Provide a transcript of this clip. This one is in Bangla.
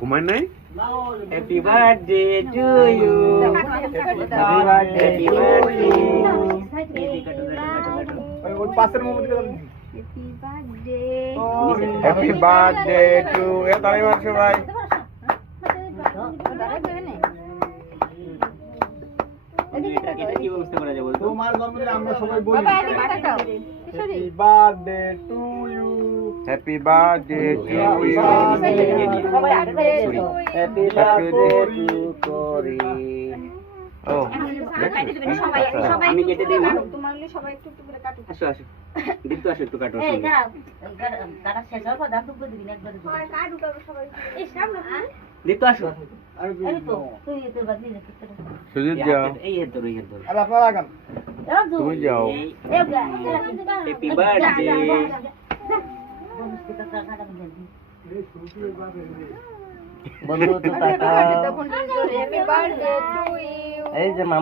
ঘুমায় নাই? Happy birthday to you, happy birthday to you. ওই পাশের মোমবাতি হ্যাপি বার্থডে টু এ তালি মার সবাই। এটা কি ব্যবস্থা করা যায় বলতো? তোমার জন্মদিনে আমরা সবাই বলি happy birthday to you, happy birthday to you, happy birthday to করি। ও আমি কেটে দেব। তোমাগুলো সবাই একটু একটু করে কাটো। আসো আসো, দীপ্ত আসো একটু কাটো। সবাই কাটো কাটো সবাই। এই সামনে দীপ্ত আসো। সুজিত যাও, এই হাত ধরো, এই হাত ধরো। আর আপনারা আগান। তুমি যাও। Happy birthday. বন্ধু তো টাকা হ্যাপি বার্থডে টু ইউ। এই যে মামু